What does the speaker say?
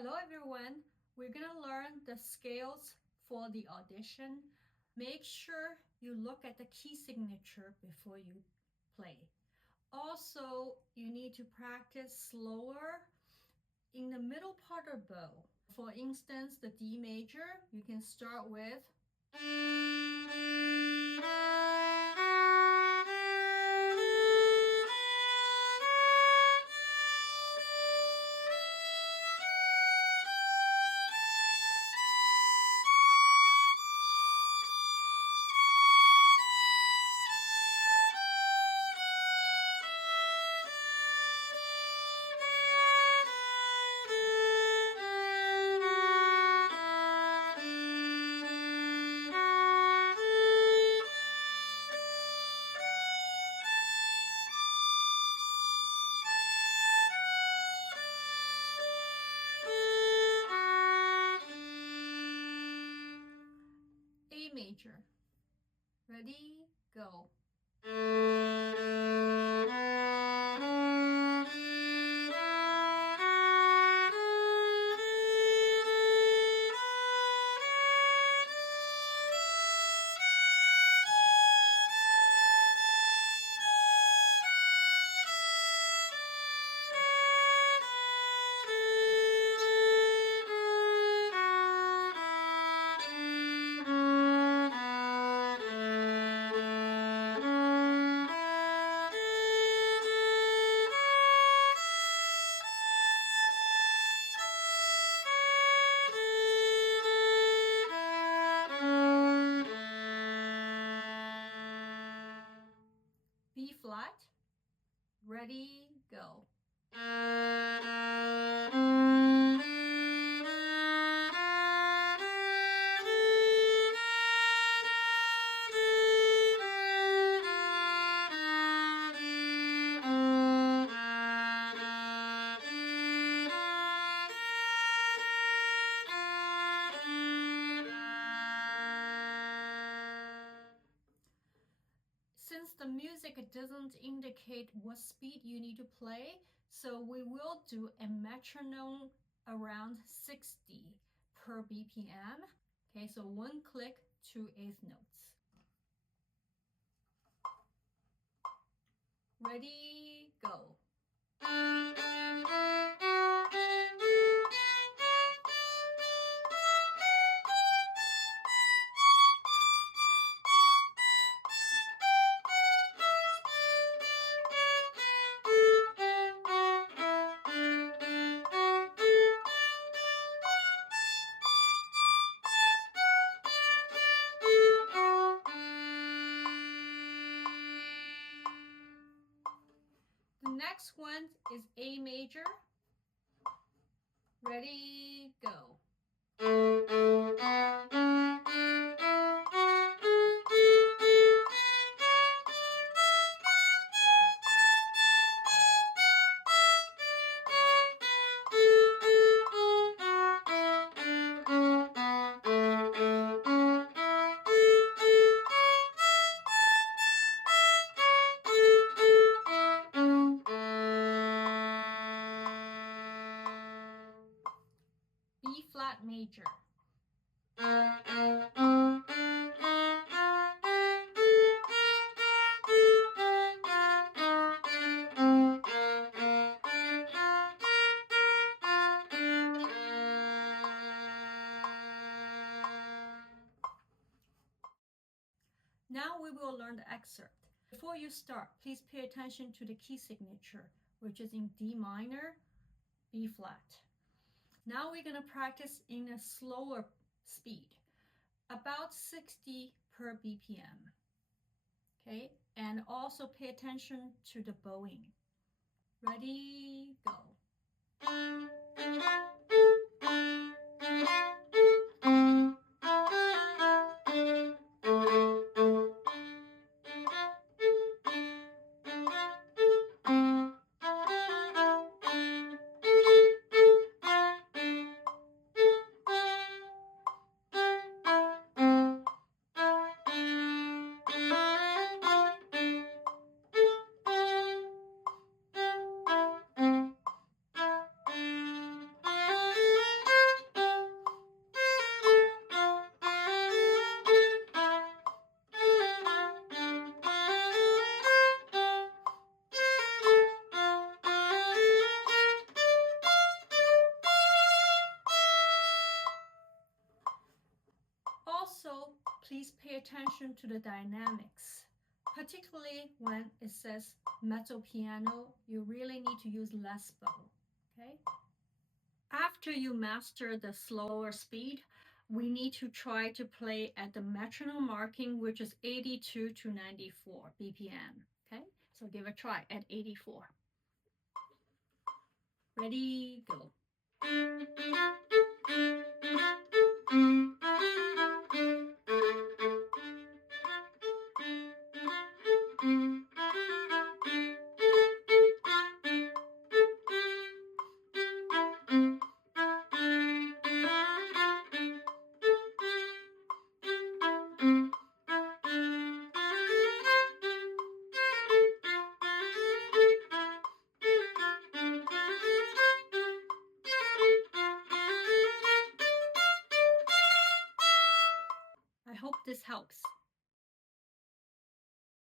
Hello everyone, we're going to learn the scales for the audition. Make sure you look at the key signature before you play. Also, you need to practice slower in the middle part of the bow. For instance, the D major, you can start with A major. Ready, go. B flat. Ready, go. Since the music doesn't indicate what speed you need to play, so we will do a metronome around 60 per BPM. Okay, so one click, 2/8 notes. Ready, go. The next one is A major. Ready, go. B flat major. Now we will learn the excerpt. Before you start, please pay attention to the key signature, which is in D minor, B flat. Now we're going to practice in a slower speed, about 60 per BPM. Okay, and also pay attention to the bowing. Ready, go. please pay attention to the dynamics. Particularly when it says mezzo piano, you really need to use less bow, okay? After you master the slower speed, we need to try to play at the metronome marking, which is 82 to 94 BPM, okay? So give a try at 84. Ready, go. I hope this helps.